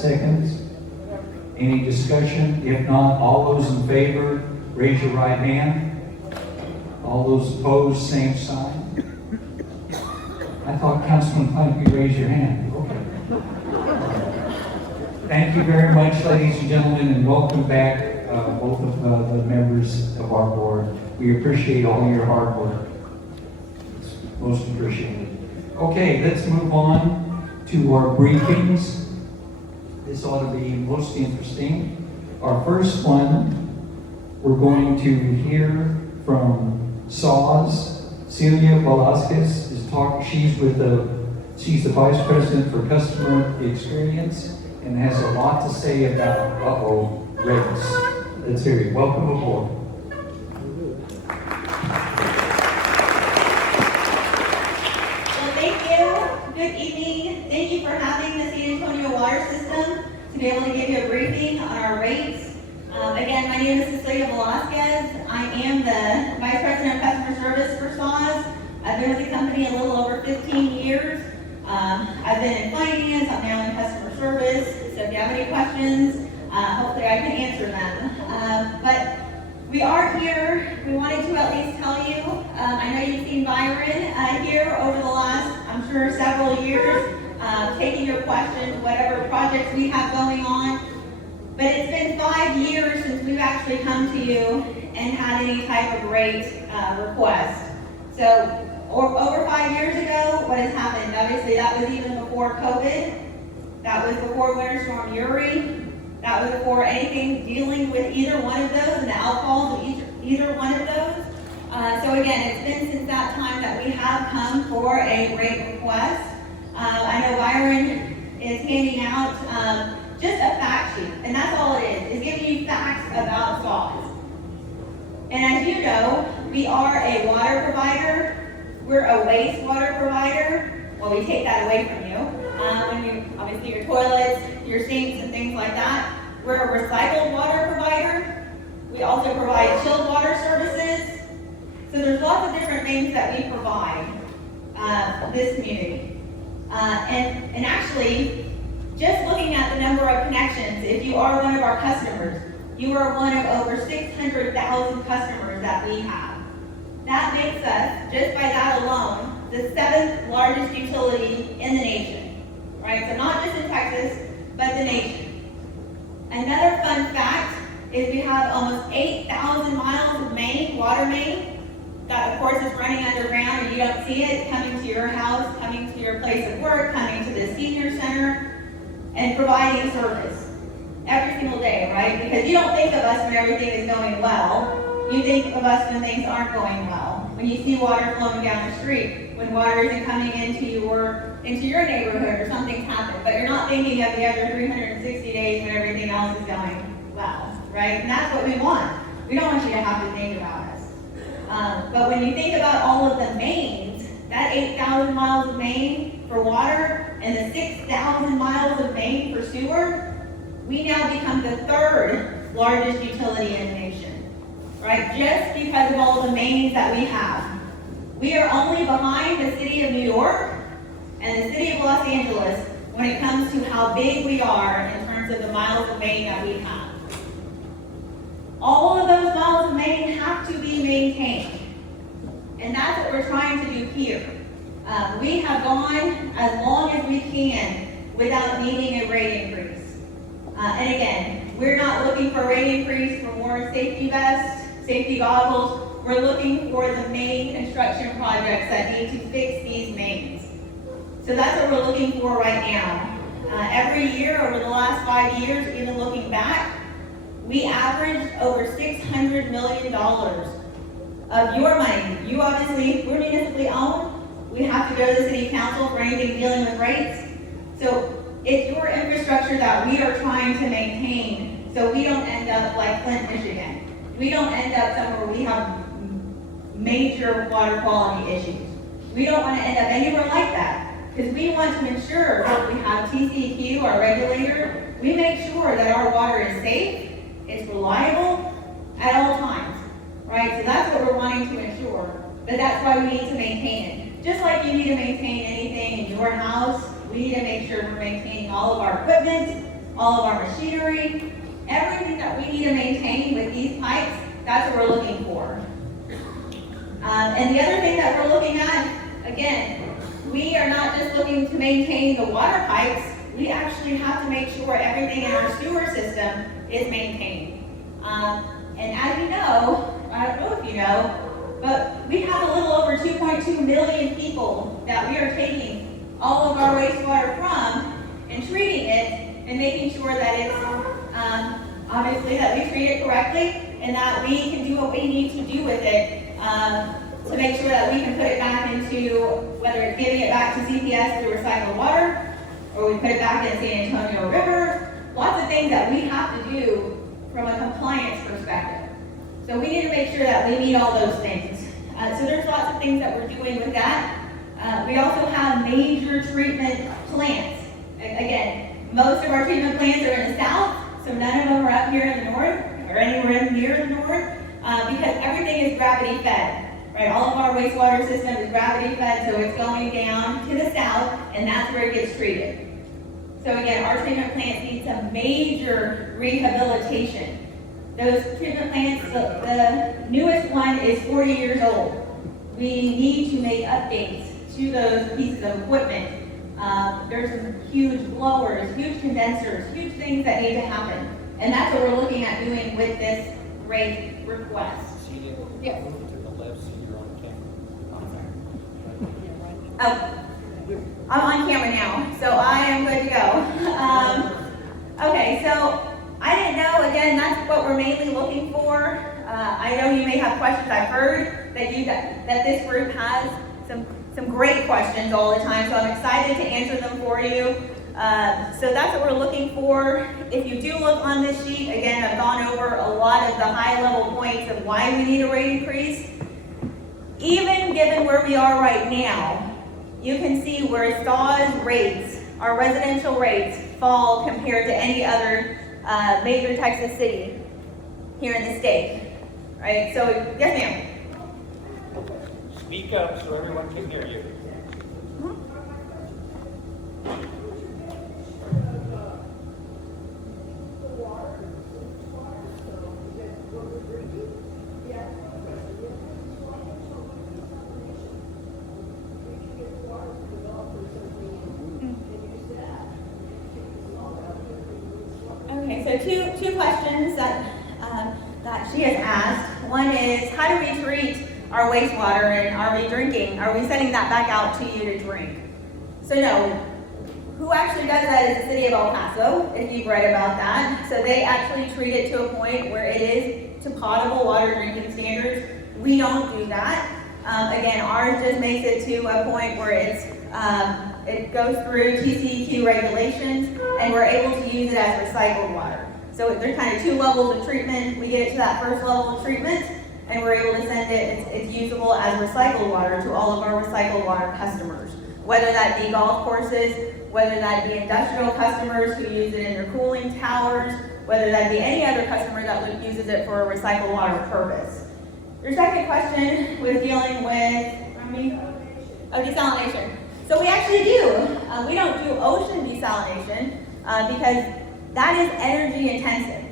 Seconds. Any discussion? If not, all those in favor, raise your right hand. All those opposed, same sign. I thought Councilman Plank, you raised your hand. Okay. Thank you very much, ladies and gentlemen, and welcome back, both of the members of our board. We appreciate all your hard work. It's most appreciated. Okay, let's move on to our briefings. This ought to be most interesting. Our first one, we're going to hear from SAWS. Celia Velasquez is talking. She's the Vice President for Customer Experience and has a lot to say about rates. Let's hear it. Welcome aboard. Well, thank you. Good evening. Thank you for having the San Antonio Water System to be able to give you a briefing on our rates. Again, my name is Cecilia Velasquez. I am the Vice President of Customer Service for SAWS. I've been with the company a little over 15 years. I've been in finance, I'm now in customer service, so if you have any questions, hopefully I can answer them. But we are here, we wanted to at least tell you, I know you've seen Byron here over the last, I'm sure, several years, taking your questions, whatever projects we have going on. But it's been 5 years since we've actually come to you and had any type of rate request. So over 5 years ago, what has happened? Obviously, that was even before COVID. That was before Winter Storm Uri. That was before anything dealing with either one of those and the outfalls of either one of those. So again, it's been since that time that we have come for a rate request. I know Byron is handing out just a fact sheet, and that's all it is giving you facts about SAWS. And as you know, we are a water provider. We're a wastewater provider. Well, we take that away from you. When you, obviously your toilets, your sinks and things like that. We're a recycled water provider. We also provide chilled water services. So there's lots of different things that we provide this community. And actually, just looking at the number of connections, if you are one of our customers, you are one of over 600,000 customers that we have. That makes us, just by that alone, the 7th largest utility in the nation, right? So not just in Texas, but the nation. Another fun fact is we have almost 8,000 miles of main, water main, that of course is running underground and you don't see it, coming to your house, coming to your place of work, coming to the senior center, and providing service every single day, right? Because you don't think of us when everything is going well. You think of us when things aren't going well. When you see water flowing down the street, when water isn't coming into your neighborhood or something's happened, but you're not thinking of the other 360 days when everything else is going well, right? And that's what we want. We don't want you to have to think about us. But when you think about all of the mains, that 8,000 miles of main for water and the 6,000 miles of main for sewer, we now become the 3rd largest utility in the nation, right? Just because of all the mains that we have. We are only behind the city of New York and the city of Los Angeles when it comes to how big we are in terms of the miles of main that we have. All of those miles of main have to be maintained. And that's what we're trying to do here. We have gone as long as we can without needing a rate increase. And again, we're not looking for a rate increase for more safety vests, safety goggles. We're looking for the main construction projects that need to fix these mains. So that's what we're looking for right now. Every year over the last 5 years, even looking back, we averaged over $600 million of your money. You obviously, we're municipally owned. We have to go to the city council for anything dealing with rates. So it's your infrastructure that we are trying to maintain so we don't end up like Flint, Michigan. We don't end up somewhere where we have major water quality issues. We don't want to end up anywhere like that because we want to ensure that we have TCEQ, our regulator, we make sure that our water is safe, it's reliable at all times, right? So that's what we're wanting to ensure, but that's why we need to maintain it. Just like you need to maintain anything in your house, we need to make sure we're maintaining all of our equipment, all of our machinery, everything that we need to maintain with these pipes, that's what we're looking for. And the other thing that we're looking at, again, we are not just looking to maintain the water pipes, we actually have to make sure everything in our sewer system is maintained. And as you know, I don't know if you know, but we have a little over 2.2 million people that we are taking all of our wastewater from and treating it and making sure that it's, obviously that we treat it correctly and that we can do what we need to do with it to make sure that we can put it back into, whether it's giving it back to CPS through recycled water, or we put it back in San Antonio River, lots of things that we have to do from a compliance perspective. So we need to make sure that we meet all those things. So there's lots of things that we're doing with that. We also have major treatment plants. Again, most of our treatment plants are in the south, so none of them are up here in the north, or anywhere near the north, because everything is gravity fed. Right, all of our wastewater system is gravity fed, so it's going down to the south, and that's where it gets treated. So again, our treatment plants need some major rehabilitation. Those treatment plants, the newest one is 40 years old. We need to make updates to those pieces of equipment. There's some huge blowers, huge condensers, huge things that need to happen. And that's what we're looking at doing with this rate request. Yes. Oh, I'm on camera now, so I am good to go. Okay, so I didn't know, again, that's what we're mainly looking for. I know you may have questions. I've heard that this group has some great questions all the time, so I'm excited to answer them for you. So that's what we're looking for. If you do look on this sheet, again, I've gone over a lot of the high-level points of why we need a rate increase. Even given where we are right now, you can see where STAW's rates, our residential rates, fall compared to any other major Texas city here in the state, right? So, yes ma'am. Speak up so everyone can hear you. Okay, so two questions that she has asked. One is, how do we treat our wastewater, and are we drinking? Are we sending that back out to you to drink? So no, who actually does that is the city of El Paso, if you've read about that. So they actually treat it to a point where it is to potable water drinking standards. We don't do that. Again, ours just makes it to a point where it goes through TCEQ regulations, and we're able to use it as recycled water. So there's kind of two levels of treatment. We get it to that first level of treatment, and we're able to send it, it's usable as recycled water to all of our recycled water customers. Whether that be golf courses, whether that be industrial customers who use it in their cooling towers, whether that be any other customer that uses it for a recycled water purpose. Your second question was dealing with, desalination. So we actually do. We don't do ocean desalination because that is energy intensive.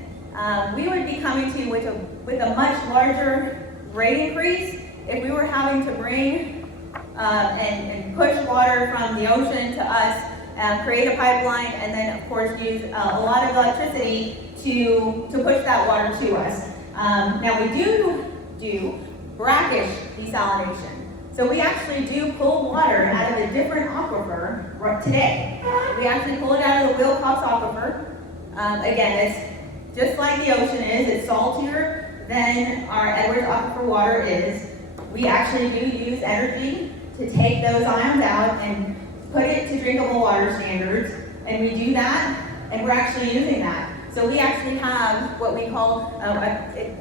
We would be coming to you with a much larger rate increase if we were having to bring and push water from the ocean to us, create a pipeline, and then of course use a lot of electricity to push that water to us. Now we do brackish desalination. So we actually do pull water out of a different aquifer today. We actually pull it out of the Wilcox aquifer. Again, it's just like the ocean is. It's saltier than our Edwards aquifer water is. We actually do use energy to take those ions out and put it to drinkable water standards. And we do that, and we're actually using that. So we actually have what we call, it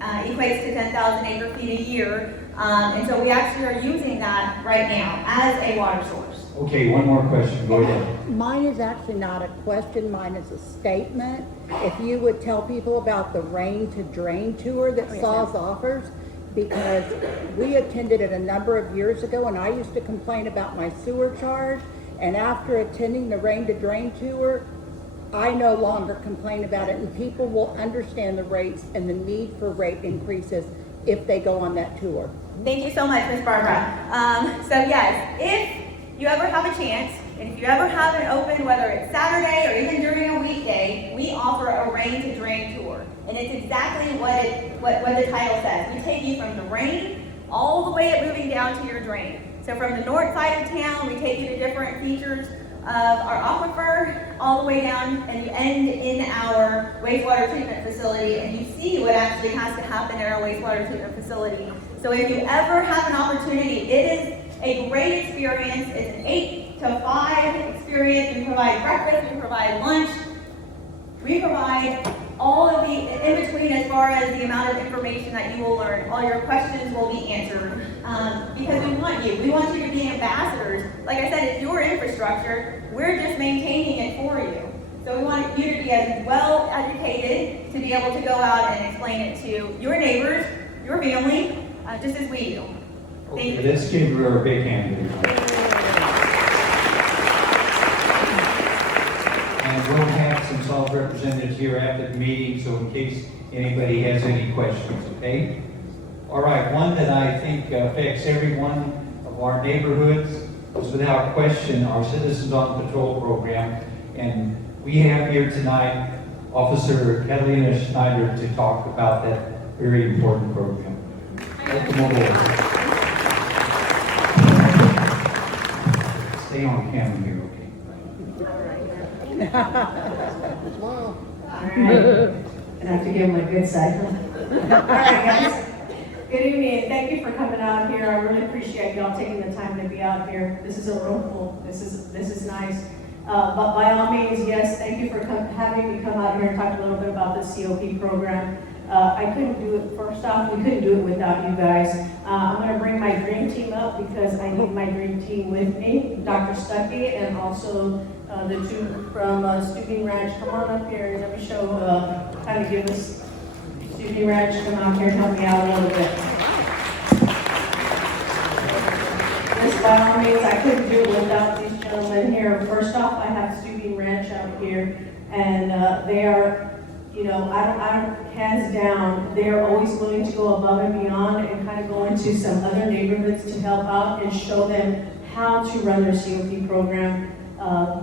equates to 10,000 acre feet a year. And so we actually are using that right now as a water source. Okay, one more question, go ahead. Mine is actually not a question, mine is a statement. If you would tell people about the Rain to Drain tour that SAWS offers, because we attended it a number of years ago and I used to complain about my sewer charge, and after attending the Rain to Drain tour, I no longer complain about it, and people will understand the rates and the need for rate increases if they go on that tour. Thank you so much, Ms. Barbara. So yes, if you ever have a chance, and if you ever have an open, whether it's Saturday or even during a weekday, we offer a rain to drain tour. And it's exactly what the title says. We take you from the rain all the way moving down to your drain. So from the north side of town, we take you to different features of our aquifer, all the way down, and you end in our wastewater treatment facility, and you see what actually has to happen in our wastewater treatment facility. So if you ever have an opportunity, it is a great experience. It's an 8 to 5 experience. We provide breakfast, we provide lunch, we provide all of the in-between as far as the amount of information that you will learn. All your questions will be answered because we want you. We want you to be ambassadors. Like I said, it's your infrastructure. We're just maintaining it for you. So we want you to be as well educated to be able to go out and explain it to your neighbors, your family, just as we do. Thank you. Let's give her a big hand. And we'll have some SOLS representatives here after the meeting, so in case anybody has any questions, okay? All right, one that I think affects every one of our neighborhoods is without question our Citizens on Patrol program. And we have here tonight Officer Catalina Schneider to talk about that very important program. Welcome aboard. Stay on camera here, okay? All right. I have to give him a good side. All right, guys. Good evening, and thank you for coming out here. I really appreciate y'all taking the time to be out here. This is a real cool. This is nice. But by all means, yes, thank you for having me come out here and talk a little bit about the COP program. I couldn't do it, first off, we couldn't do it without you guys. I'm going to bring my dream team up because I need my dream team with me, Dr. Stuckey, and also the two from Stuping Ranch. Come on up here and let me show, kind of give us, Stuping Ranch, come out here and help me out a little bit. This, by all means, I couldn't do it without these gentlemen here. First off, I have Stuping Ranch out here, and they are, you know, I don't, hands down, they're always willing to go above and beyond and kind of go into some other neighborhoods to help out and show them how to run their COP program.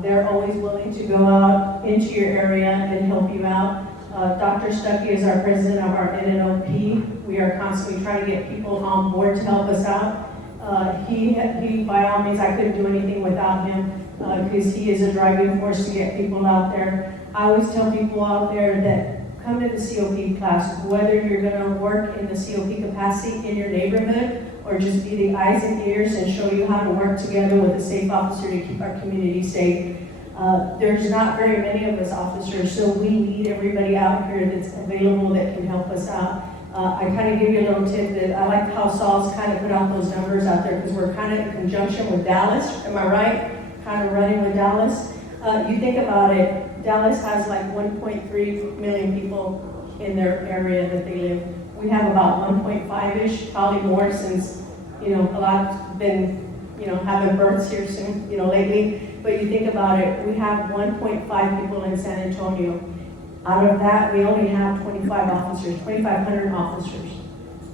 They're always willing to go out into your area and help you out. Dr. Stuckey is our president of our NNOP. We are constantly trying to get people on board to help us out. He, by all means, I couldn't do anything without him because he is a driving force to get people out there. I always tell people out there that come to the COP class, whether you're going to work in the COP capacity in your neighborhood or just be the eyes and ears and show you how to work together with a safe officer to keep our community safe. There's not very many of us officers, so we need everybody out here that's available that can help us out. I kind of give you a little tip that I like how Saul's kind of put out those numbers out there because we're kind of in conjunction with Dallas, am I right? Kind of running with Dallas. You think about it, Dallas has like 1.3 million people in their area that they live. We have about 1.5-ish, probably more since, you know, a lot's been, you know, having births here soon, you know, lately. But you think about it, we have 1.5 people in San Antonio. Out of that, we only have 25 officers, 2,500 officers,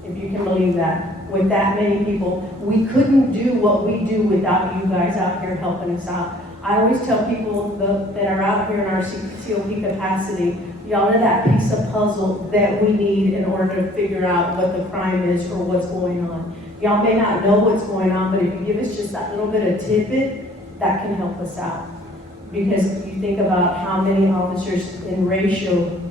if you can believe that. With that many people, we couldn't do what we do without you guys out here helping us out. I always tell people that are out here in our COP capacity, y'all are that piece of puzzle that we need in order to figure out what the crime is or what's going on. Y'all may not know what's going on, but if you give us just that little bit of tidbit, that can help us out. Because you think about how many officers in ratio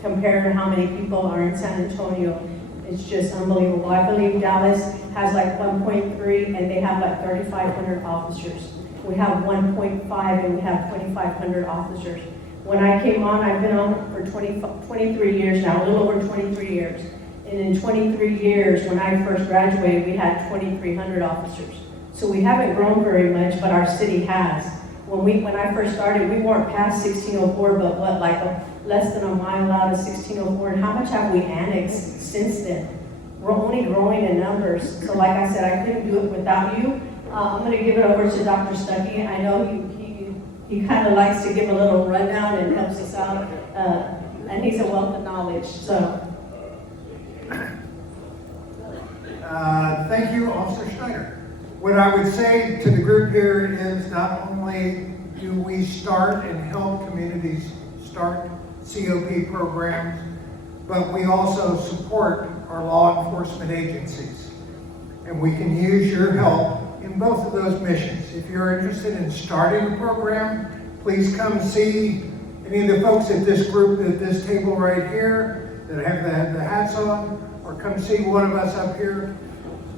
compared to how many people are in San Antonio, it's just unbelievable. I believe Dallas has like 1.3 and they have like 3,500 officers. We have 1.5 and we have 2,500 officers. When I came on, I've been on for 23 years now, a little over 23 years. And in 23 years, when I first graduated, we had 2,300 officers. So we haven't grown very much, but our city has. When I first started, we weren't past 1604, but what, like less than a mile out of 1604. And how much have we annexed since then? We're only growing in numbers. So like I said, I couldn't do it without you. I'm going to give it over to Dr. Stuckey. I know he kind of likes to give a little rundown and helps us out. And he's a wealth of knowledge, so. Thank you, Officer Schneider. What I would say to the group here is not only do we start and help communities start COP programs, but we also support our law enforcement agencies. And we can use your help in both of those missions. If you're interested in starting a program, please come see any of the folks at this group, at this table right here, that have the hats on, or come see one of us up here.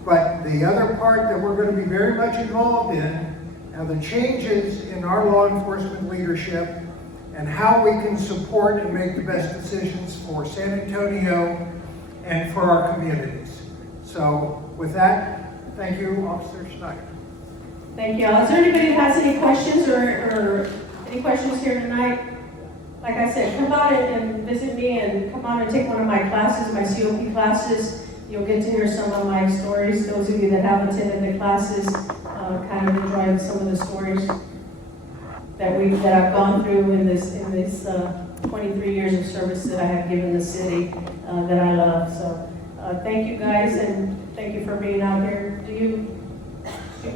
But the other part that we're going to be very much involved in are the changes in our law enforcement leadership and how we can support and make the best decisions for San Antonio and for our communities. So with that, thank you, Officer Schneider. Thank you. Is there anybody who has any questions or any questions here tonight? Like I said, come out and visit me and come out and take one of my classes, my COP classes. You'll get to hear some of my stories. Those of you that have attended the classes kind of enjoy some of the stories that I've gone through in this 23 years of service that I have given the city that I love. So thank you guys, and thank you for being out here. Do you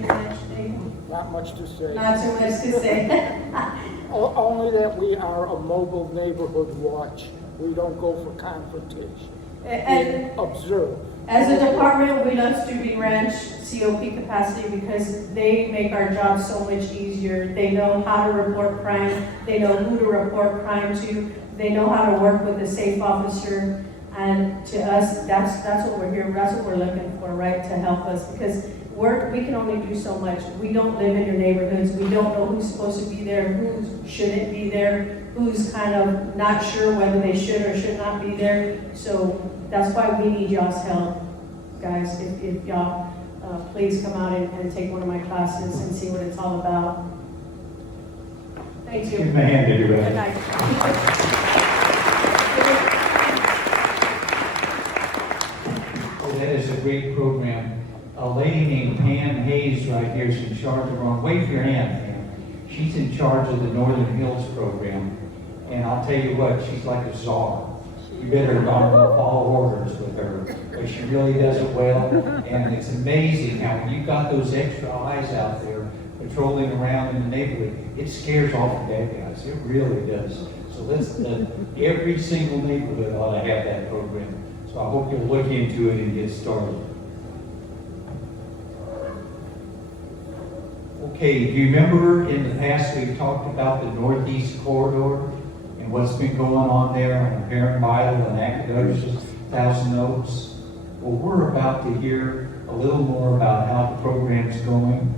much today? Not much to say. Not too much to say. Only that we are a mobile neighborhood watch. We don't go for confrontation. And We observe. as a department, we love Steuben Ranch COP capacity because they make our job so much easier. They know how to report crime. They know who to report crime to. They know how to work with a safe officer. And to us, that's what we're here. That's what we're looking for, right? To help us, because we can only do so much. We don't live in your neighborhoods. We don't know who's supposed to be there, who shouldn't be there, who's kind of not sure whether they should or should not be there. So that's why we need y'all's help, guys. If y'all please come out and take one of my classes and see what it's all about. Thank you. Give them a hand, everybody. Good night. That is a great program. A lady named Pam Hayes right here is in charge of our, wave your hand, Pam. She's in charge of the Northern Hills program. And I'll tell you what, she's like a czar. You better follow orders with her. But she really does it well. And it's amazing how when you've got those extra eyes out there patrolling around in the neighborhood, it scares off the bad guys. It really does. So every single neighborhood ought to have that program. So I hope you'll look into it and get started. Okay, do you remember in the past we've talked about the Northeast Corridor and what's been going on there on Parent Bible and Nacogdoches, Thousand Oaks? Well, we're about to hear a little more about how the program's going.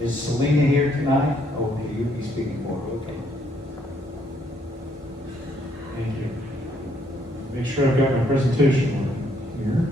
Is Selena here tonight? Okay, you'll be speaking more. Okay. Thank you. Make sure I've got my presentation here.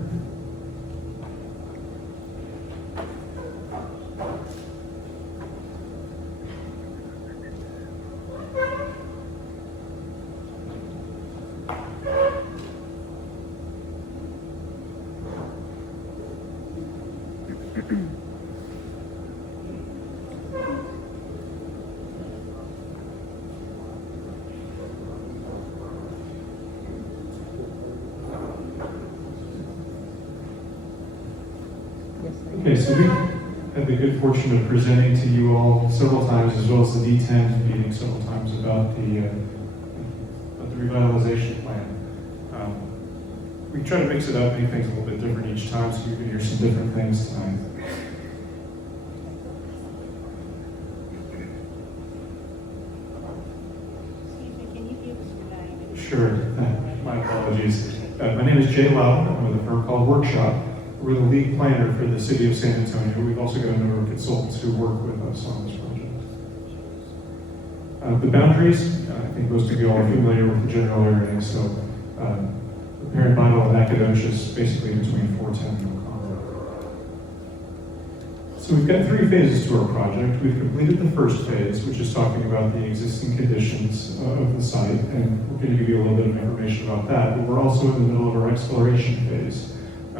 Okay, so we've had the good fortune of presenting to you all several times, as well as the D10 meeting several times about the revitalization plan. We try to mix it up, make things a little bit different each time, so you can hear some different things tonight. Excuse me, can you give us your name? Sure, my apologies. My name is Jay Lau. I'm with a firm called Workshop. We're the lead planner for the city of San Antonio. We've also got a number of consultants who work with us on this project. The boundaries, I think most of you all are familiar with the general area. So the Parent Bible of Nacogdoches, basically between 410 and O'Connell. So we've got 3 phases to our project. We've completed the first phase, which is talking about the existing conditions of the site, and we're going to give you a little bit of information about that. But we're also in the middle of our exploration phase.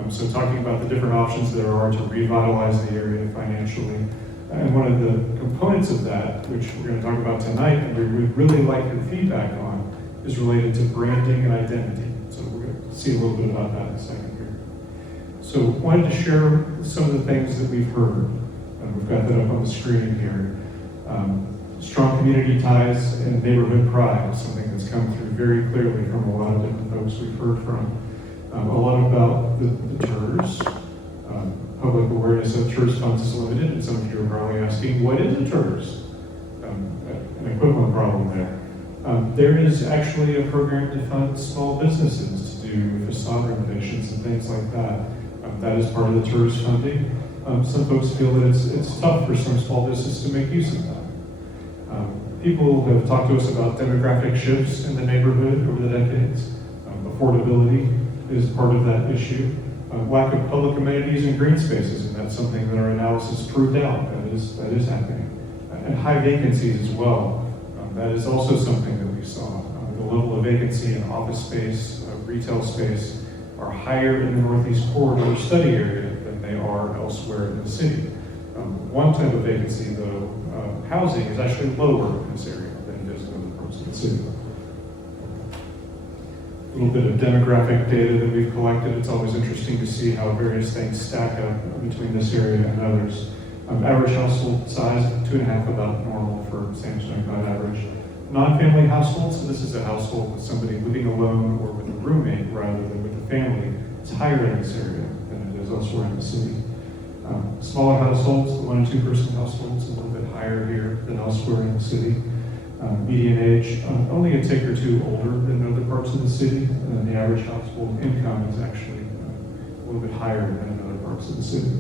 So talking about the different options there are to revitalize the area financially, And one of the components of that, which we're going to talk about tonight, and we would really like your feedback on, is related to branding and identity. So we're going to see a little bit about that in a second here. So wanted to share some of the things that we've heard. We've got that up on the screen here. Strong community ties and neighborhood pride is something that's come through very clearly from a lot of different folks we've heard from. A lot about the TERS. Public awareness of TERS funds is limited, and some of you are probably asking, what is a TERS? An equivalent problem there. There is actually a program to fund small businesses to do facade renovations and things like that. That is part of the TERS funding. Some folks feel that it's tough for some small businesses to make use of that. People have talked to us about demographic shifts in the neighborhood over the decades. Affordability is part of that issue. Lack of public amenities and green spaces, and that's something that our analysis proved out. That is happening. And high vacancies as well. That is also something that we saw. The level of vacancy in office space, retail space, are higher in the Northeast Corridor study area than they are elsewhere in the city. One type of vacancy, though, housing, is actually lower in this area than it is in other parts of the city. A little bit of demographic data that we've collected. It's always interesting to see how various things stack up between this area and others. Average household size, 2.5 about normal for Samsung, about average. Non-family households, so this is a household with somebody living alone or with a roommate rather than with a family. It's higher in this area than it is elsewhere in the city. Smaller households, the 1 and 2 person households, a little bit higher here than elsewhere in the city. Median age, only a tick or two older than other parts of the city. The average household income is actually a little bit higher than in other parts of the city.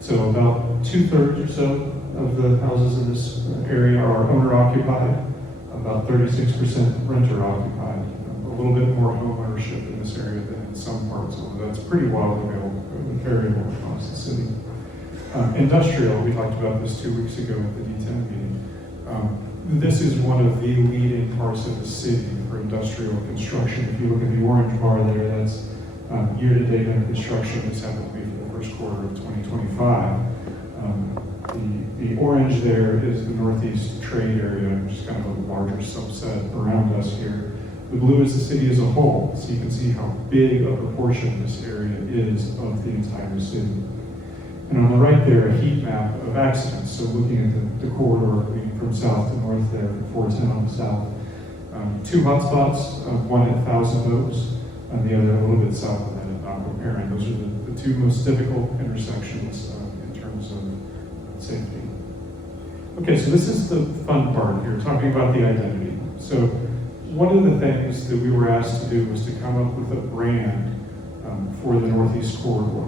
So about 2/3 or so of the houses in this area are owner occupied, about 36% renter occupied. A little bit more home ownership in this area than in some parts, although that's pretty wildly variable across the city. Industrial, we talked about this 2 weeks ago at the D10 meeting. This is one of the leading parts of the city for industrial construction. If you look at the orange bar there, that's year-to-date under construction. This happened to be for the first quarter of 2025. The orange there is the Northeast trade area, which is kind of a larger subset around us here. The blue is the city as a whole, so you can see how big a proportion this area is of the entire city. And on the right there, a heat map of accidents. So looking at the corridor leading from south to north there, 410 on the south. 2 hotspots, one at Thousand Oaks, and the other a little bit south of that at Malcolm Aaron. Those are the 2 most difficult intersections in terms of safety. Okay, so this is the fun part here, talking about the identity. So one of the things that we were asked to do was to come up with a brand for the Northeast Corridor.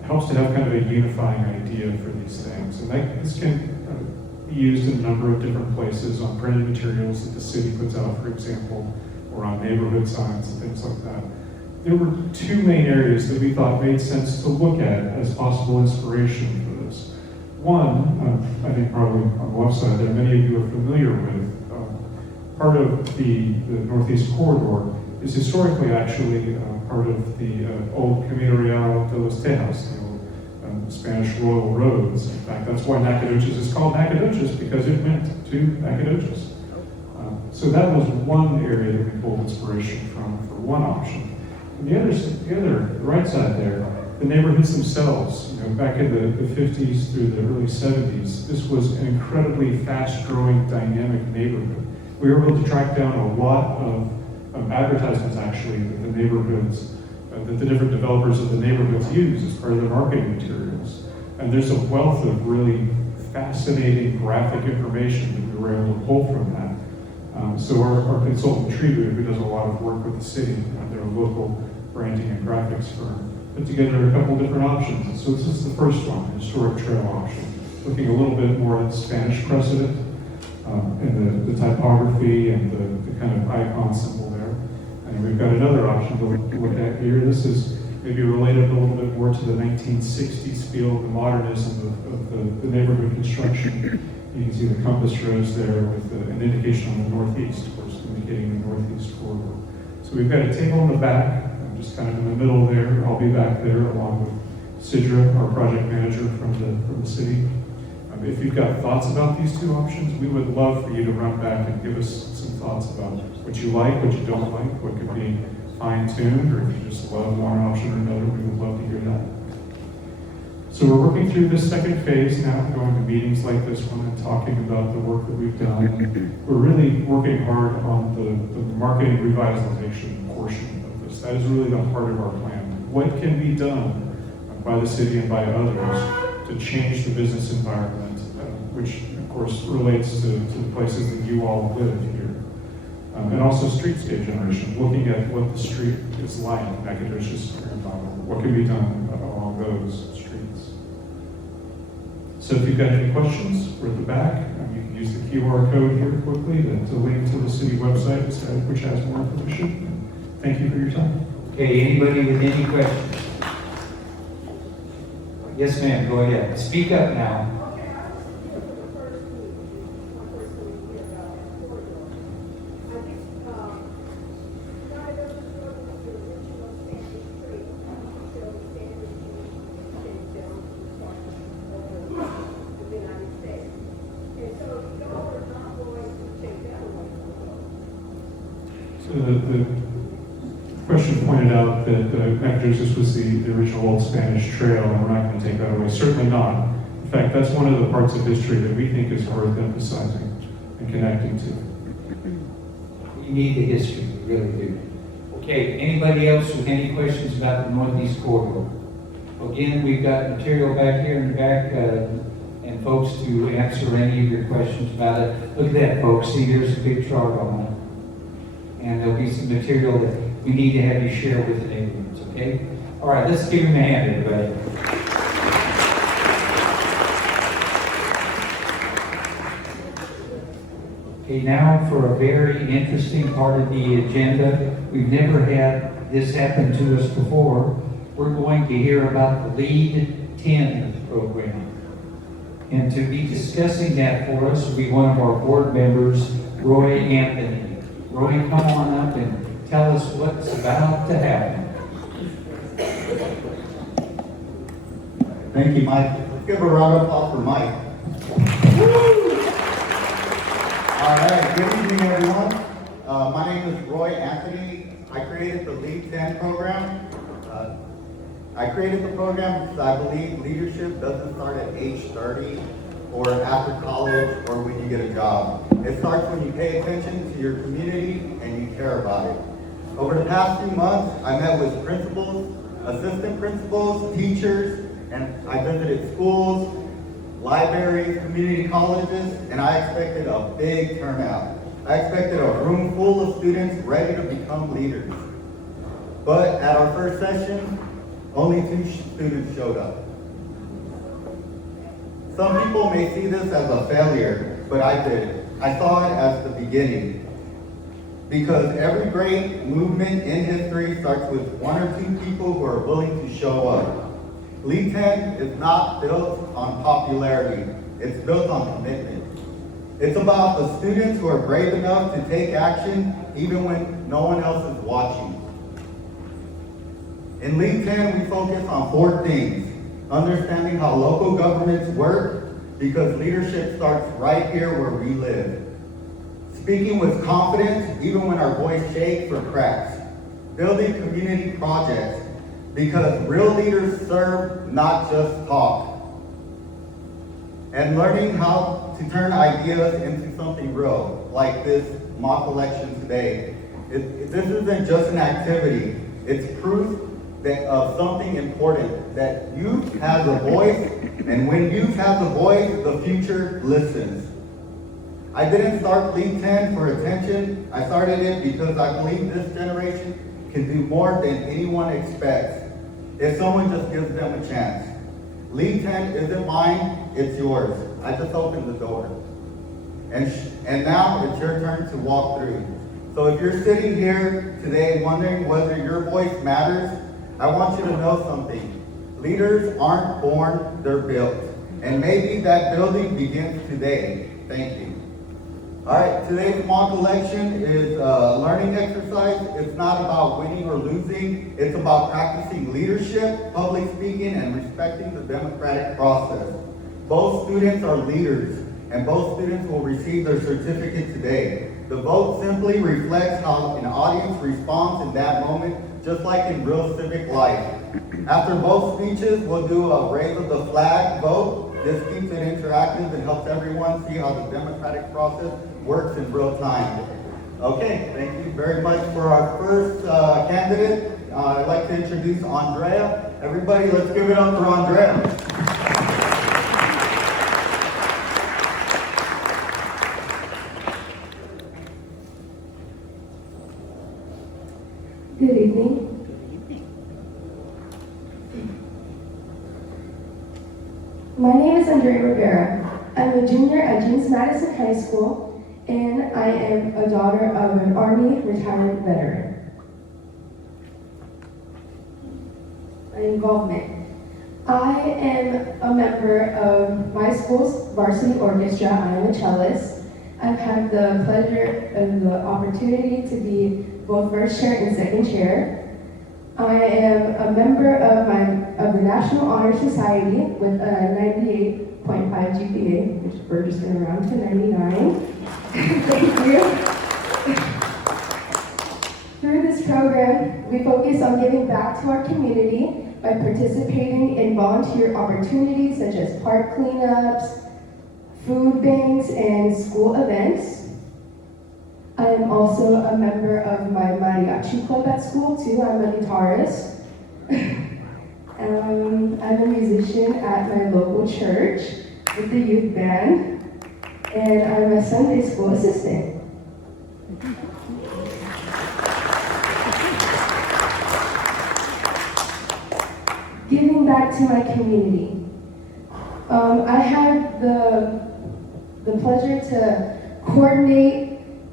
It helps to have kind of a unifying idea for these things. And this can be used in a number of different places, on printed materials that the city puts out, for example, or on neighborhood signs and things like that. There were 2 main areas that we thought made sense to look at as possible inspiration for this. One, I think probably on the left side there, many of you are familiar with. Part of the Northeast Corridor is historically actually part of the old Camino Real de los Tejas, the old Spanish royal roads. In fact, that's why Nacogdoches is called Nacogdoches, because it went to Nacogdoches. So that was one area that we pulled inspiration from for one option. And the right side there, the neighborhoods themselves, back in the 50s through the early 70s, this was an incredibly fast-growing, dynamic neighborhood. We were able to track down a lot of advertisements, actually, that the neighborhoods, that the different developers of the neighborhoods use as part of their marketing materials. And there's a wealth of really fascinating graphic information that we were able to pull from that. So our consultant, Tree Group, who does a lot of work with the city, they're a local branding and graphics firm, put together a couple different options. So this is the first one, historic trail option, looking a little bit more at Spanish precedent, and the typography and the kind of icon symbol there. And we've got another option to look at here. This is maybe related a little bit more to the 1960s feel, the modernism of the neighborhood construction. You can see the compass rose there with an indication on the northeast, of course, indicating the Northeast Corridor. So we've got a table in the back. I'm just kind of in the middle there. I'll be back there along with Sidra, our project manager from the city. If you've got thoughts about these two options, we would love for you to run back and give us some thoughts about what you like, what you don't like, what could be fine-tuned, or if you just love one option or another, we would love to hear that. So we're working through this second phase now, going to meetings like this one and talking about the work that we've done. We're really working hard on the marketing revitalization portion of this. That is really the heart of our plan. What can be done by the city and by others to change the business environment, which of course relates to the places that you all live here. And also streetscape generation, looking at what the street is like, Nacogdoches, what can be done along those streets. So if you've got any questions, we're at the back. You can use the QR code here quickly to link to the city website, which has more information. Thank you for your time. Okay, anybody with any questions? Yes, ma'am, go ahead. Speak up now. So the question pointed out that Nacogdoches was the original Old Spanish Trail, and we're not going to take that away. Certainly not. In fact, that's one of the parts of history that we think is worth emphasizing and connecting to. We need the history, we really do. Okay, anybody else with any questions about the Northeast Corridor? Again, we've got material back here in the back, and folks to answer any of your questions about it. Look at that, folks. See, there's a big chart on it. And there'll be some material that we need to have you share with the neighborhoods, okay? All right, let's give him a hand, everybody. Okay, now for a very interesting part of the agenda. We've never had this happen to us before. We're going to hear about the LEAD 10 program. And to be discussing that for us will be one of our board members, Roy Anthony. Roy, come on up and tell us what's about to happen. Thank you, Mike. Let's give a round of applause for Mike. All right, good evening, everyone. My name is Roy Anthony. I created the LEAD 10 program. I created the program because I believe leadership doesn't start at age 30 or after college or when you get a job. It starts when you pay attention to your community and you care about it. Over the past few months, I met with principals, assistant principals, teachers, and I visited schools, libraries, community colleges, and I expected a big turnout. I expected a room full of students ready to become leaders. But at our first session, only 2 students showed up. Some people may see this as a failure, but I did. I saw it as the beginning. Because every great movement in history starts with 1 or 2 people who are willing to show up. LEAD 10 is not built on popularity, it's built on commitment. It's about the students who are brave enough to take action even when no one else is watching. In LEAD 10, we focus on 4 things. Understanding how local governments work, because leadership starts right here where we live. Speaking with confidence, even when our voice shakes or cracks. Building community projects, because real leaders serve, not just talk. And learning how to turn ideas into something real, like this mock election today. This isn't just an activity, it's proof of something important, that youth has a voice, and when youth has a voice, the future listens. I didn't start LEAD 10 for attention. I started it because I believe this generation can do more than anyone expects if someone just gives them a chance. LEAD 10 isn't mine, it's yours. I just opened the door. And now it's your turn to walk through. So if you're sitting here today wondering whether your voice matters, I want you to know something. Leaders aren't born, they're built. And maybe that building begins today. Thank you. All right, today's mock election is a learning exercise. It's not about winning or losing. It's about practicing leadership, public speaking, and respecting the democratic process. Both students are leaders, and both students will receive their certificate today. The vote simply reflects how an audience responds in that moment, just like in real civic life. After both speeches, we'll do a raise of the flag vote. This keeps it interactive and helps everyone see how the democratic process works in real time. Okay, thank you very much for our first candidate. I'd like to introduce Andrea. Everybody, let's give it up for Andrea. Good evening. My name is Andrea Rivera. I'm a junior at James Madison High School, and I am a daughter of an Army retired veteran. My involvement. I am a member of my school's varsity orchestra. I am a cellist. I've had the pleasure and the opportunity to be both first chair and second chair. I am a member of the National Honor Society with a 98.5 GPA, which we're just going to round to 99. Thank you. Through this program, we focus on giving back to our community by participating in volunteer opportunities such as park cleanups, food banks, and school events. I am also a member of my mariachi club at school too. I'm a guitarist. I'm a musician at my local church with the youth band, and I'm a Sunday school assistant. Giving back to my community. I had the pleasure to coordinate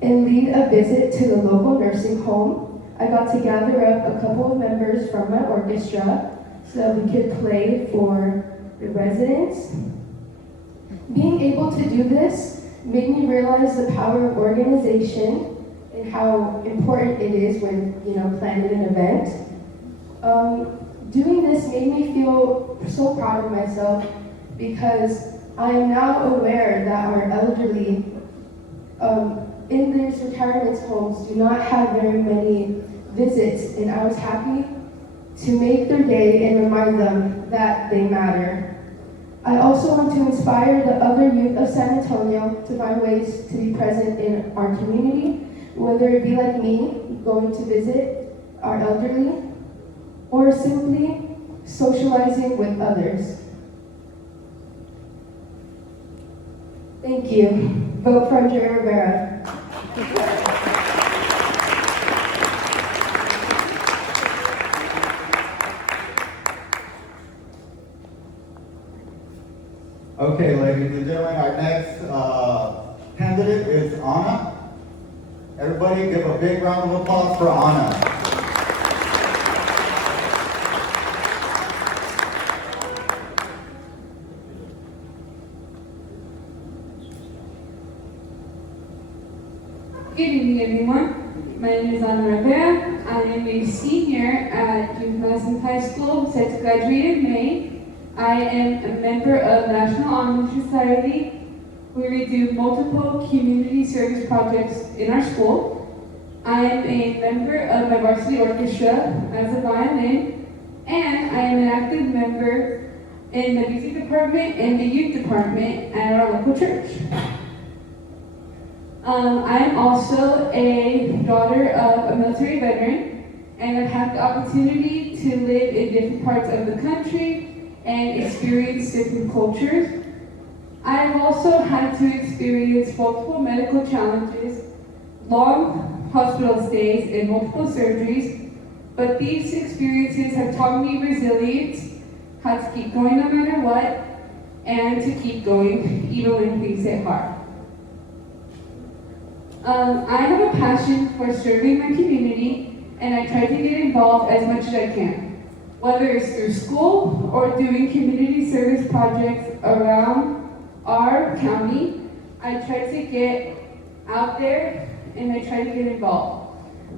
and lead a visit to the local nursing home. I got to gather up a couple of members from my orchestra so that we could play for the residents. Being able to do this made me realize the power of organization and how important it is when, planning an event. Doing this made me feel so proud of myself because I am now aware that our elderly in these retirement homes do not have very many visits, and I was happy to make their day and remind them that they matter. I also want to inspire the other youth of San Antonio to find ways to be present in our community, whether it be like me, going to visit our elderly, or simply socializing with others. Thank you. Vote for Andrea Rivera. Okay, ladies and gentlemen, our next candidate is Anna. Everybody give a big round of applause for Anna. Good evening, everyone. My name is Ana Rivera. I am a senior at James Madison High School, set to graduate in May. I am a member of the National Honor Society, where we do multiple community service projects in our school. I am a member of my varsity orchestra as a violin, and I am an active member in the music department and the youth department at our local church. I am also a daughter of a military veteran, and I've had the opportunity to live in different parts of the country and experience different cultures. I've also had to experience multiple medical challenges, long hospital stays, and multiple surgeries, but these experiences have taught me resilience, how to keep going no matter what, and to keep going even when things get hard. I have a passion for serving my community, and I try to get involved as much as I can. Whether it's through school or doing community service projects around our county, I try to get out there and I try to get involved.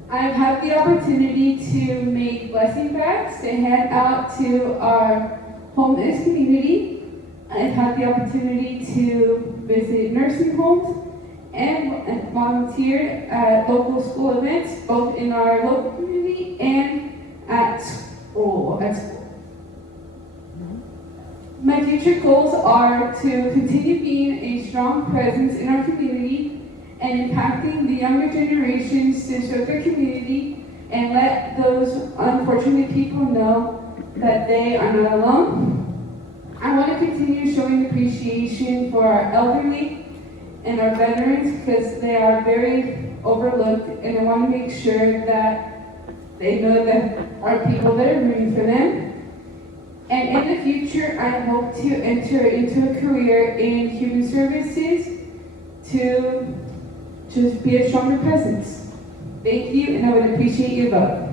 I've had the opportunity to make blessing bags to hand out to our homeless community. I've had the opportunity to visit nursing homes and volunteered at local school events, both in our local community and at school. My future goals are to continue being a strong presence in our community and impacting the younger generations to show their community and let those unfortunate people know that they are not alone. I want to continue showing appreciation for our elderly and our veterans because they are very overlooked, and I want to make sure that they know that our people that are rooting for them. And in the future, I hope to enter into a career in human services to just be a stronger presence. Thank you, and I would appreciate your vote.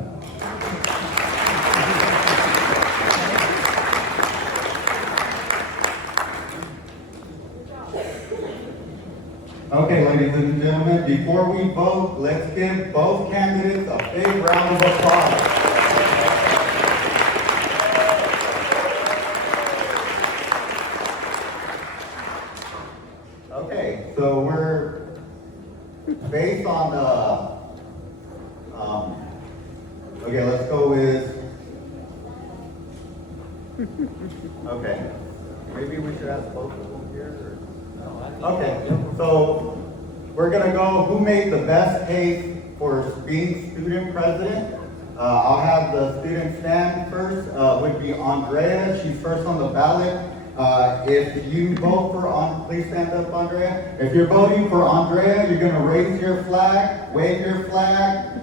Okay, ladies and gentlemen, before we vote, let's give both candidates a big round of applause. Okay, so we're based on okay, let's go with, okay, maybe we should ask both of them here, or? Okay, so we're gonna go, who made the best case for being student president? I'll have the student stand first, would be Andrea, she's first on the ballot. If you vote for, please stand up, Andrea. If you're voting for Andrea, you're gonna raise your flag, wave your flag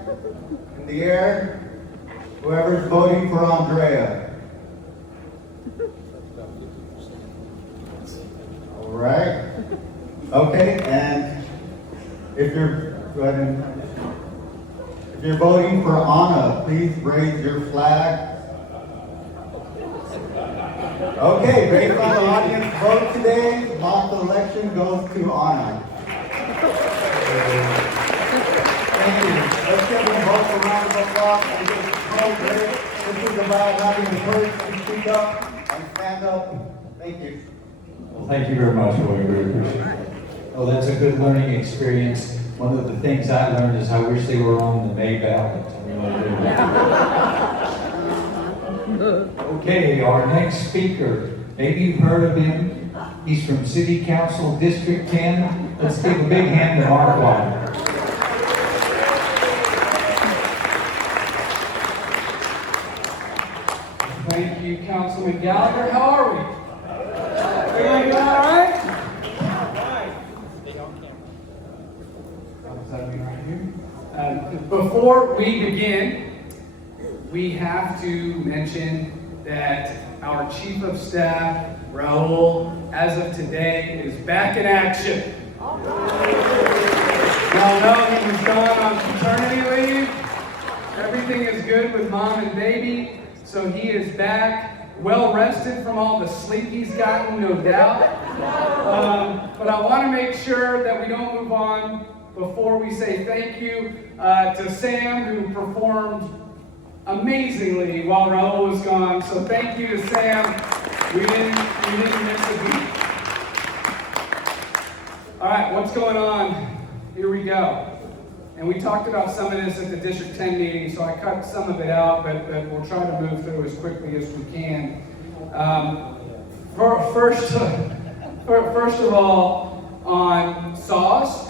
in the air. Whoever's voting for Andrea. All right. Okay, and if you're, go ahead and, if you're voting for Anna, please raise your flag. Okay, based on the audience vote today, mock election goes to Anna. Thank you. Let's give them both a round of applause. This is about having the courage to speak up and stand up. Thank you. Well, thank you very much, Roy. We appreciate it. Well, that's a good learning experience. One of the things I learned is I wish they were on the May ballot. Okay, our next speaker, maybe you've heard of him. He's from City Council District 10. Let's give a big hand to Mark White. Thank you, Councilman Gallagher. How are we? Everybody all right? Before we begin, we have to mention that our Chief of Staff, Raul, as of today, is back in action. Y'all know he was gone on paternity leave. Everything is good with mom and baby, so he is back, well rested from all the sleep he's gotten, no doubt. But I want to make sure that we don't move on before we say thank you to Sam, who performed amazingly while Raul was gone. So thank you to Sam. We didn't miss a beat. All right, what's going on? Here we go. And we talked about some of this at the District 10 meeting, so I cut some of it out, but we'll try to move through as quickly as we can. First of all, on SAWS,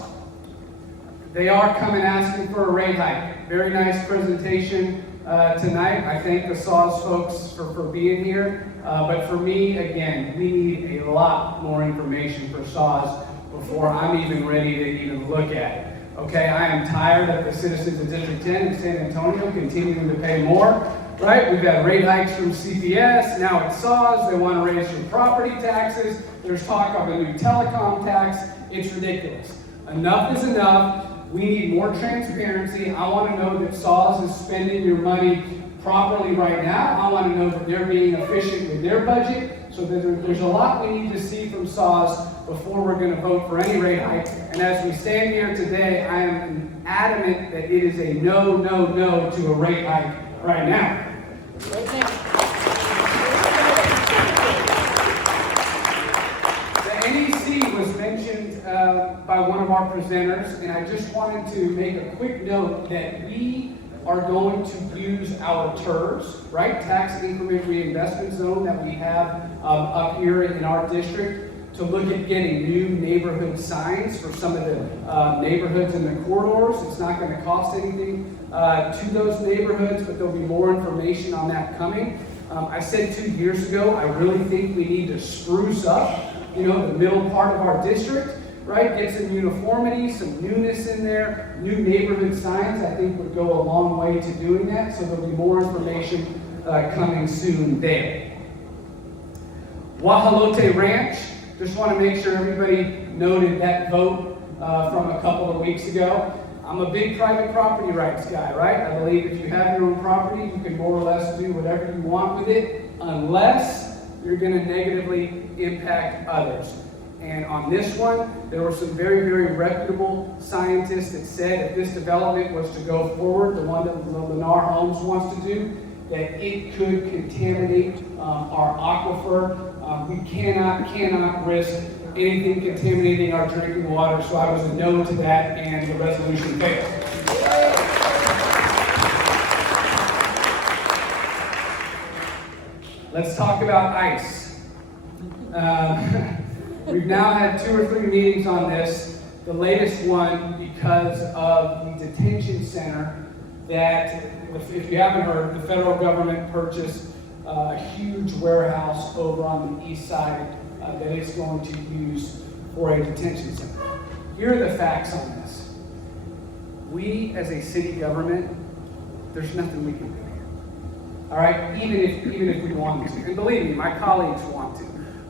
they are coming asking for a rate hike. Very nice presentation tonight. I thank the SAWS folks for being here. But for me, again, we need a lot more information for SAWS before I'm even ready to even look at it. Okay, I am tired of the citizens of District 10 in San Antonio continuing to pay more, right? We've got rate hikes from CPS, now it's SAWS, they want to raise your property taxes, there's talk of a new telecom tax, it's ridiculous. Enough is enough, we need more transparency. I want to know that SAWS is spending your money properly right now. I want to know that they're being efficient with their budget, so So there's a lot we need to see from SAWS before we're going to vote for any rate hike. And as we stand here today, I am adamant that it is a no, no, no to a rate hike right now. The NEC was mentioned by one of our presenters, and I just wanted to make a quick note that we are going to use our TIRZ, right, tax increment reinvestment zone that we have up here in our district, to look at getting new neighborhood signs for some of the neighborhoods in the corridors. It's not going to cost anything to those neighborhoods, but there'll be more information on that coming. I said 2 years ago, I really think we need to spruce up, the middle part of our district, right? Get some uniformity, some newness in there. New neighborhood signs, I think, would go a long way to doing that. So there'll be more information coming soon there. Guajolote Ranch, just want to make sure everybody noted that vote from a couple of weeks ago. I'm a big private property rights guy, right? I believe if you have your own property, you can more or less do whatever you want with it, unless you're going to negatively impact others. And on this one, there were some very, very reputable scientists that said if this development was to go forward, the one that Lennar Homes wants to do, that it could contaminate our aquifer. We cannot risk anything contaminating our drinking water, so I was a no to that, and the resolution failed. Let's talk about ICE. We've now had 2 or 3 meetings on this. The latest one because of the detention center that, if you haven't heard, the federal government purchased a huge warehouse over on the east side that it's going to use for a detention center. Here are the facts on this. We, as a city government, there's nothing we can do here. All right, even if we wanted to, and believe me, my colleagues want to.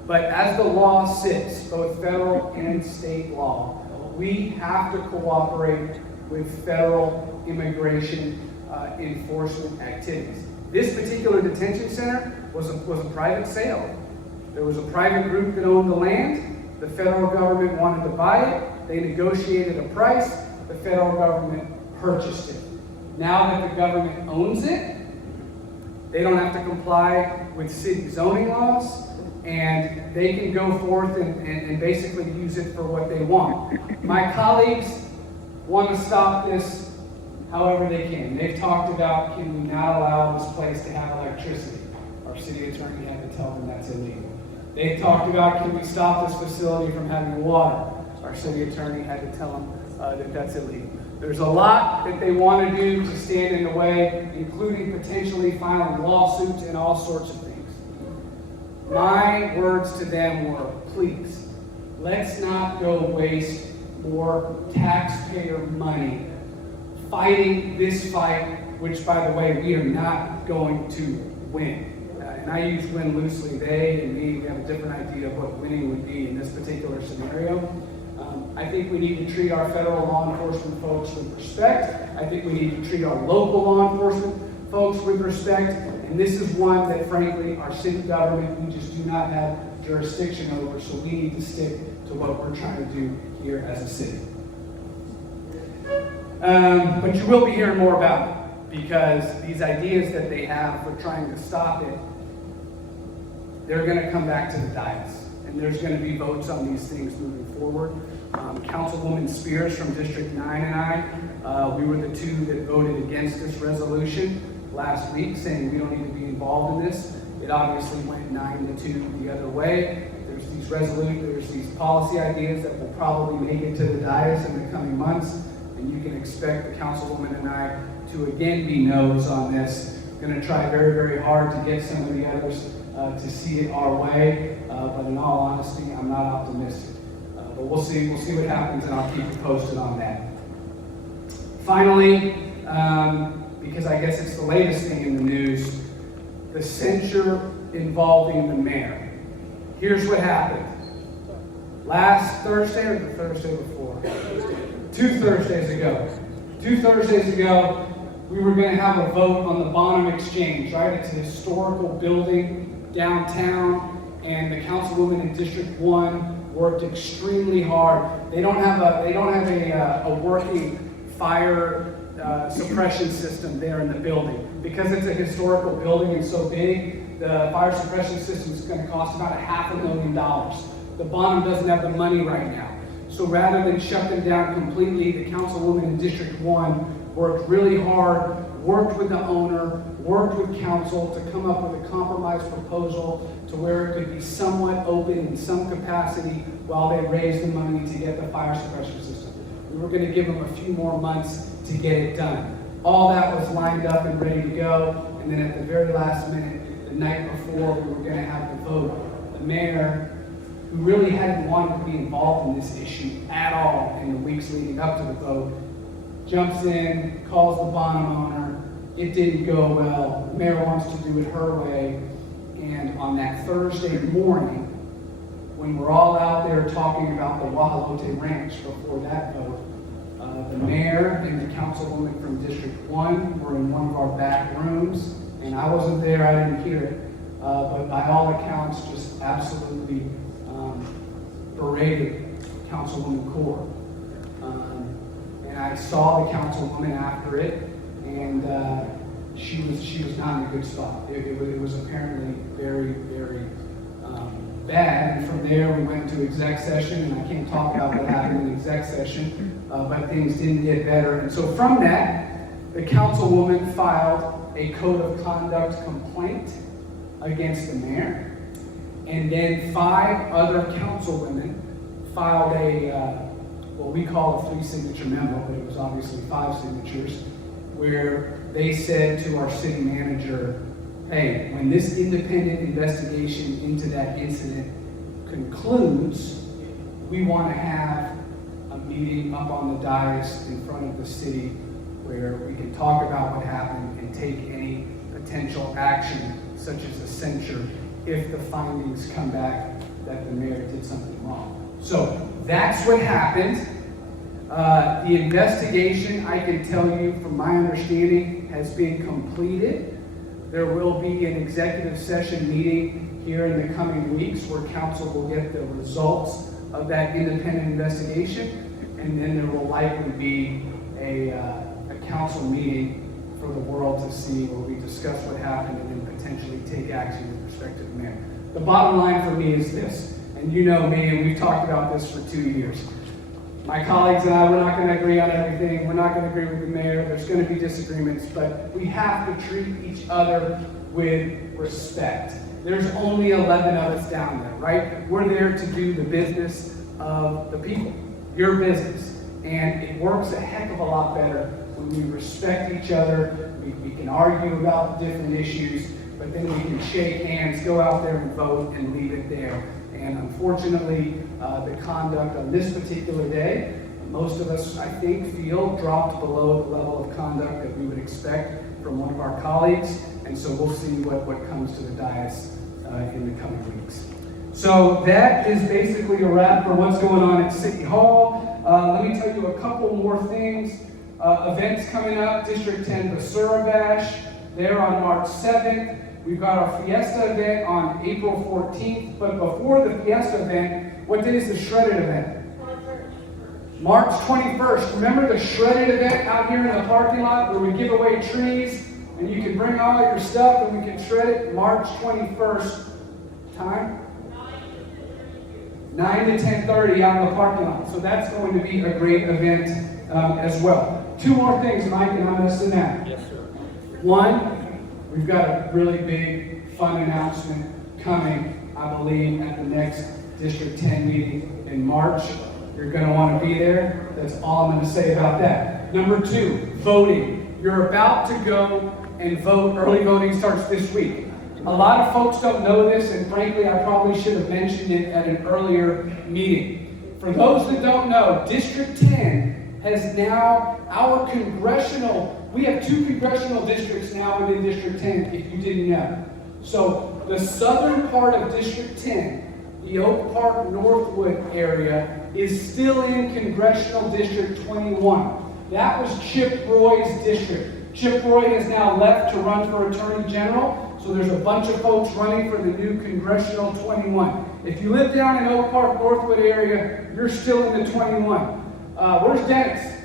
But as the law sits, both federal and state law, we have to cooperate with federal immigration enforcement activities. This particular detention center was a private sale. There was a private group that owned the land. The federal government wanted to buy it. They negotiated a price. The federal government purchased it. Now that the government owns it, they don't have to comply with city zoning laws, and they can go forth and basically use it for what they want. My colleagues want to stop this however they can. They've talked about, can we not allow this place to have electricity? Our city attorney had to tell them that's illegal. They've talked about, can we stop this facility from having water? Our city attorney had to tell them that that's illegal. There's a lot that they want to do to stand in the way, including potentially filing lawsuits and all sorts of things. My words to them were, please, let's not go waste more taxpayer money fighting this fight, which, by the way, we are not going to win. And I use win loosely. They and me, we have a different idea of what winning would be in this particular scenario. I think we need to treat our federal law enforcement folks with respect. I think we need to treat our local law enforcement folks with respect. And this is one that, frankly, our city government, we just do not have jurisdiction over, so we need to stick to what we're trying to do here as a city. But you will be hearing more about it, because these ideas that they have for trying to stop it, they're going to come back to the dais, and there's going to be votes on these things moving forward. Councilwoman Spears from District 9 and I, we were the 2 that voted against this resolution last week, saying we don't need to be involved in this. It obviously went 9-2 the other way. There's these policy ideas that will probably make it to the dais in the coming months, and you can expect the councilwoman and I to again be no's on this. We're going to try very, very hard to get some of the others to see it our way, but in all honesty, I'm not optimistic. But we'll see what happens, and I'll keep you posted on that. Finally, because I guess it's the latest thing in the news, the censure involving the mayor. Here's what happened. Last Thursday, or the Thursday before? 2 Thursdays ago. 2 Thursdays ago, we were going to have a vote on the Bonham Exchange, right? It's a historical building downtown, And the councilwoman in District 1 worked extremely hard. They don't have a working fire suppression system there in the building. Because it's a historical building and so big, the fire suppression system is going to cost about $500,000. The bottom doesn't have the money right now. So rather than shut them down completely, the councilwoman in District 1 worked really hard, worked with the owner, worked with council to come up with a compromise proposal to where it could be somewhat open in some capacity while they raised the money to get the fire suppression system. We were going to give them a few more months to get it done. All that was lined up and ready to go, and then at the very last minute, the night before we were going to have the vote, the mayor, who really hadn't wanted to be involved in this issue at all in the weeks leading up to the vote, jumps in, calls the Bonham owner. It didn't go well. The mayor wants to do it her way. And on that Thursday morning, when we're all out there talking about the Wahalote Ranch before that vote, the mayor and the councilwoman from District 1 were in one of our back rooms, and I wasn't there, I didn't hear it, but by all accounts, just absolutely berated Councilwoman Core. And I saw the councilwoman after it, and she was not in a good spot. It was apparently very, very bad. And from there, we went to exec session, and I can't talk about what happened in exec session, but things didn't get better. And so from that, the councilwoman filed a code of conduct complaint against the mayor. And then 5 other councilwomen filed what we call a 3-signature memo, but it was obviously 5 signatures, where they said to our city manager, hey, when this independent investigation into that incident concludes, we want to have a meeting up on the dais in front of the city where we can talk about what happened and take any potential action, such as a censure, if the findings come back that the mayor did something wrong. So that's what happened. The investigation, I can tell you from my understanding, has been completed. There will be an executive session meeting here in the coming weeks where council will get the results of that independent investigation, and then there will likely be a council meeting for the world to see where we discuss what happened and then potentially take action with respect to the mayor. The bottom line for me is this, and you know me, and we've talked about this for 2 years. My colleagues and I, we're not going to agree on everything. We're not going to agree with the mayor. There's going to be disagreements, but we have to treat each other with respect. There's only 11 of us down there, right? We're there to do the business of the people, your business. And it works a heck of a lot better when we respect each other. We can argue about the different issues, but then we can shake hands, go out there and vote, and leave it there. And unfortunately, the conduct on this particular day, most of us, I think, feel dropped below the level of conduct that we would expect from one of our colleagues. And so we'll see what comes to the dais in the coming weeks. So that is basically a wrap for what's going on at City Hall. Let me tell you a couple more things. Events coming up, District 10 Basura Bash, there on March 7th. We've got our Fiesta event on April 14th, but before the Fiesta event, what day is the Shredded event? March 21st. Remember the Shredded event out here in the parking lot where we give away trees and you can bring all your stuff and we can shred it? March 21st. Time? 9 to 10:30 out in the parking lot. So that's going to be a great event as well. 2 more things, Mike, and I'm going to sit down. Yes, sir. One, we've got a really big, fun announcement coming, I believe, at the next District 10 meeting in March. You're going to want to be there. That's all I'm going to say about that. Number 2, voting. You're about to go and vote. Early voting starts this week. A lot of folks don't know this, and frankly, I probably should have mentioned it at an earlier meeting. For those that don't know, District 10 has now we have 2 congressional districts now within District 10, if you didn't know. So the southern part of District 10, the Oak Park Northwood area, is still in Congressional District 21. That was Chip Roy's district. Chip Roy has now left to run for Attorney General, So there's a bunch of folks running for the new Congressional 21. If you live down in Oak Park, Northwood area, you're still in the 21. Where's Dennis?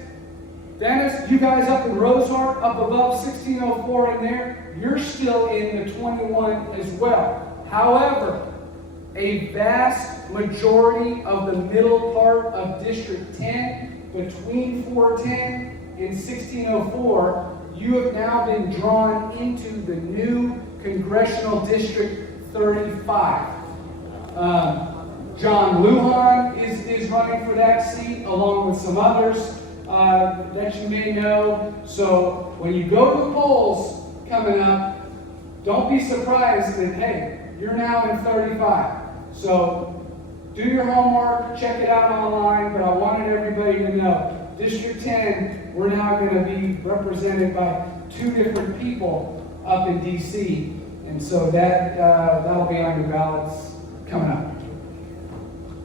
Dennis, you guys up in Rosehart, up above 1604 in there, you're still in the 21 as well. However, a vast majority of the middle part of District 10, between 410 and 1604, you have now been drawn into the new Congressional District 35. John Lujan is running for that seat, along with some others that you may know. So when you go to the polls coming up, don't be surprised that, hey, you're now in 35. So do your homework, check it out online, but I wanted everybody to know, District 10, we're now going to be represented by 2 different people up in DC. And so that'll be on your ballots coming up.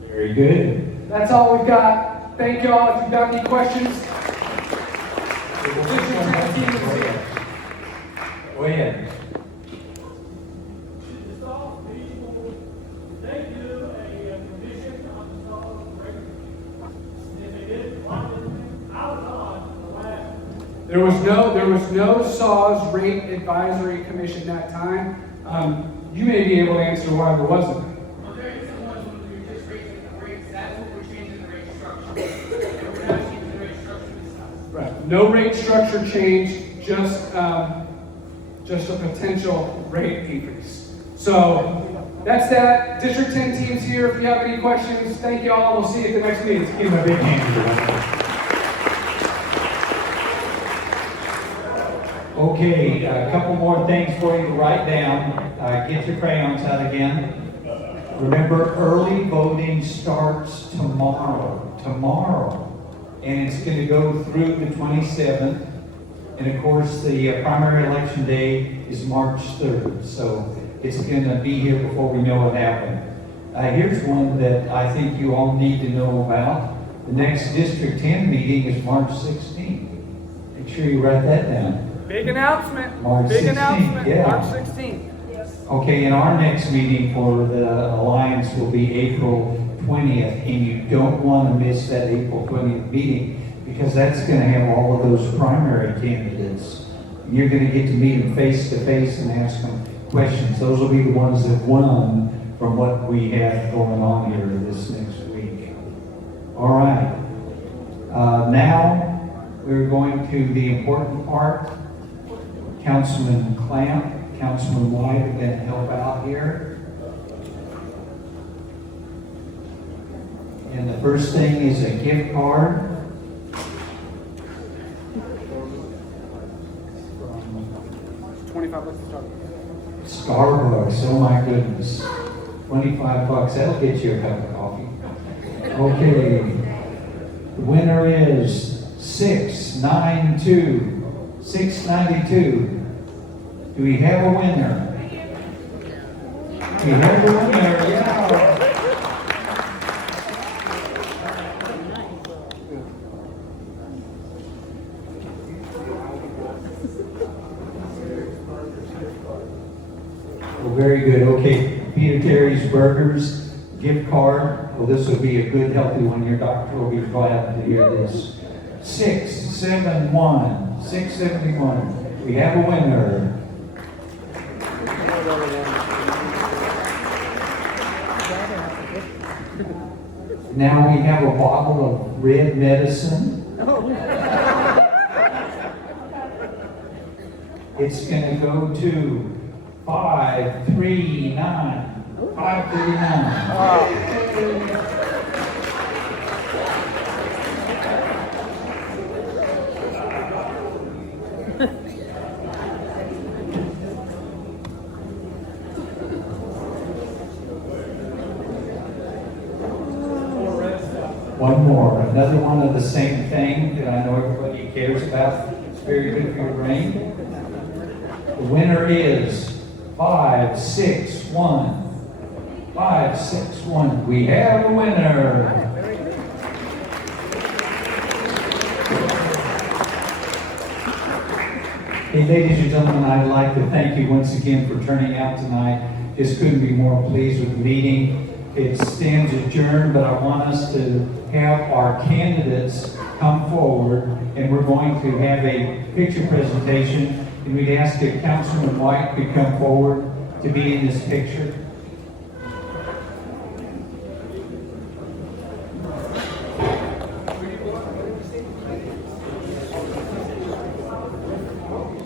Very good. That's all we've got. Thank you all. If you've got any questions, District 10 team is here. Go ahead. There was no SAWS rate advisory commission that time. You may be able to answer why there wasn't. Right. No rate structure change, just a potential rate increase. So that's that. District 10 team's here. If you have any questions, thank you all. We'll see you at the next meeting. Give them a big hand. Okay, a couple more things for you to write down. Get your crayons out again. Remember, early voting starts tomorrow. And it's going to go through the 27th. And of course, the primary election day is March 3rd. So it's going to be here before we know what happened. Here's one that I think you all need to know about. The next District 10 meeting is March 16th. Make sure you write that down. Big announcement. March Big 16th, announcement. yeah. March 16th. Okay, and our next meeting for the Alliance will be April 20th, and you don't want to miss that April 20th meeting because that's going to have all of those primary candidates. You're going to get to meet them face to face and ask them questions. Those will be the ones that won from what we have going on here this next week. All right. Now we're going to the important part. Councilman Clamp, Councilman White are going to help out here. And the first thing is a gift card. Starbucks, oh my goodness. $25, that'll get you a cup of coffee. Okay. The winner is 692. 692. Do we have a winner? We have a winner, yeah. Well, very good. Okay, Peter Terry's Burgers gift card. Well, this will be a good, healthy one. Your doctor will be glad to hear this. 671. 671. We have a winner. Now we have a bottle of red medicine. It's going to go to 539. 539. One more, another one of the same thing that I know everybody cares about. It's very good for your brain. The winner is 561. 561. We have a winner. Hey, ladies and gentlemen, I'd like to thank you once again for turning out tonight. Just couldn't be more pleased with the meeting. It stands adjourned, but I want us to have our candidates come forward, and we're going to have a picture presentation, and we'd ask if Councilman White could come forward to be in this picture.